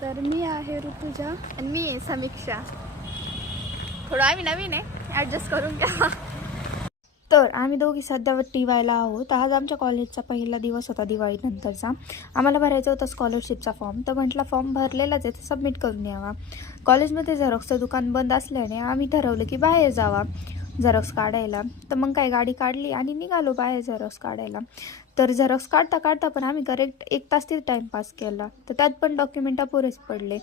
तर मी आहे ऋतुजा आणि मी आहे समीक्षा. थोडं आम्ही नवीन आहे, ॲडजस्ट करून घ्या. तर आम्ही दोघी सध्या टी वायला आहोत. आज आमच्या कॉलेजचा पहिला दिवस होता दिवाळीनंतरचा. आम्हाला भरायचा होता स्कॉलरशिपचा फॉर्म. तर म्हटलं फॉर्म भरलेलाच आहे तर सबमिट करून यावा. कॉलेजमध्ये झेरॉक्सचं दुकान बंद असल्याने आम्ही ठरवलं की बाहेर जावा झेरॉक्स काढायला. तर मग काय गाडी काढली आणि निघालो बाहेर झेरॉक्स काढायला. तर झेरॉक्स काढता काढता पण आम्ही करेक्ट 1 तास तिथे टाईमपास केला. तर त्यात पण डॉक्युमेंट अपुरेच पडले.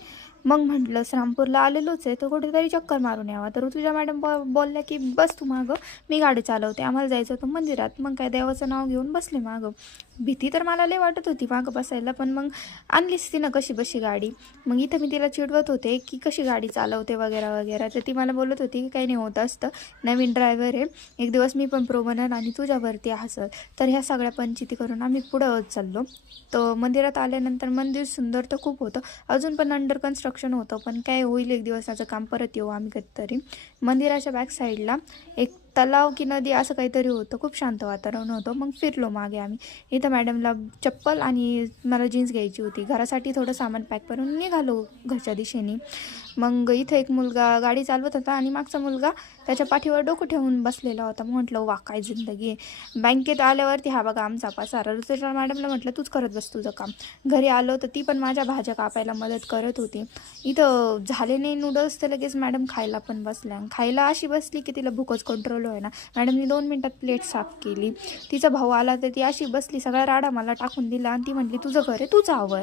मग म्हटलं श्रामपूरला आलेलोच आहे तर कुठेतरी चक्कर मारून यावा. तर तुझ्या मॅडम बोलल्या की बस तू मागं, मी गाडी चालवते. आम्हाला जायचं होतं मंदिरात. मग काय देवाचं नाव घेऊन बसले मागं. भीती तर मला लय वाटत होती मागं बसायला, पण मग आणलीच तिनं कशी बशी गाडी. मग इथं मी तिला चिडवत होते की कशी गाडी चालवते वगैरे वगैरे. तर ती मला बोलत होती की काही नाही, होत असतं, नवीन ड्रायव्हर आहे, एक दिवस मी पण प्रो बनन आणि तुझ्यावरती हसल. तर ह्या सगळ्या पंचायती करून आम्ही पुढं चाललो. तर मंदिरात आल्यानंतर मंदिर सुंदर तर खूप होतं, अजून पण अंडर कन्स्ट्रक्शन होतं, पण काय होईल एक दिवसाचं काम, परत येऊ आम्ही कधीतरी. मंदिराच्या बॅक साईडला एक तलाव की नदी असं काहीतरी होतं, खूप शांत वातावरण होतं. मग फिरलो मागे आम्ही. इथं मॅडमला चप्पल आणि मला जीन्स घ्यायची होती, घरासाठी थोडं सामान पॅक करून निघालो घरच्या दिशेने. मग इथं एक मुलगा गाडी चालवत होता आणि मागचा मुलगा त्याच्या पाठीवर डोकं ठेवून बसलेला होता. म्हटलं वा काय जिंदगी आहे. बँकेत आल्यावरती हा बघा आमचा पसारा. ऋतुजा मॅडमला म्हटलं तूच करत बस तुझं काम. घरी आलो तर ती पण माझ्या भाज्या कापायला मदत करत होती. इथं झाले नाही नूडल्स तर लगेच मॅडम खायला पण बसल्या. खायला अशी बसली की तिला भूकच कंट्रोल होय ना. मॅडमनी 2 मिनटात प्लेट साफ केली. तिचा भाऊ आला तर ती अशी बसली, सगळा राडा मला टाकून दिला आणि ती म्हटली तुझं घर आहे तूच आवर.